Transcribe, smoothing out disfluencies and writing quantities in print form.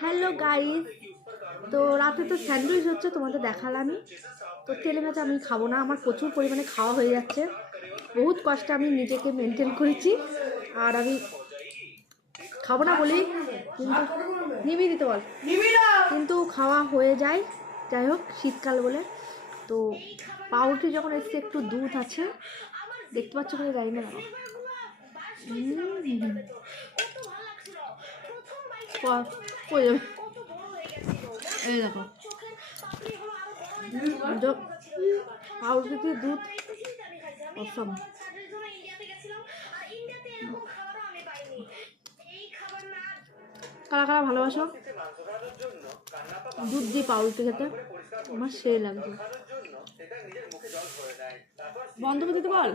Hello guys, তো রাতে তো স্যান্ডউইচ হচ্ছে, তোমাদের দেখালামই। তো তেলে ভাজা আমি খাবো না, আমার প্রচুর পরিমাণে খাওয়া হয়ে যাচ্ছে। বহুত কষ্টে আমি নিজেকে মেনটেন করেছি, আর আমি খাবো না বলি কিন্তু নিবি দিতে বল, কিন্তু খাওয়া হয়ে যায়। যাই হোক, শীতকাল বলে। তো পাউরুটি যখন এসছে, একটু দুধ আছে, দেখতে পাচ্ছ কিনা জানি না। এই দেখো, পাউরুটিতে দুধ অসম। কারা কারা ভালোবাসো দুধ দিয়ে পাউরুটি খেতে? আমার সে লাগছে। বন্ধ করে দিতে বল।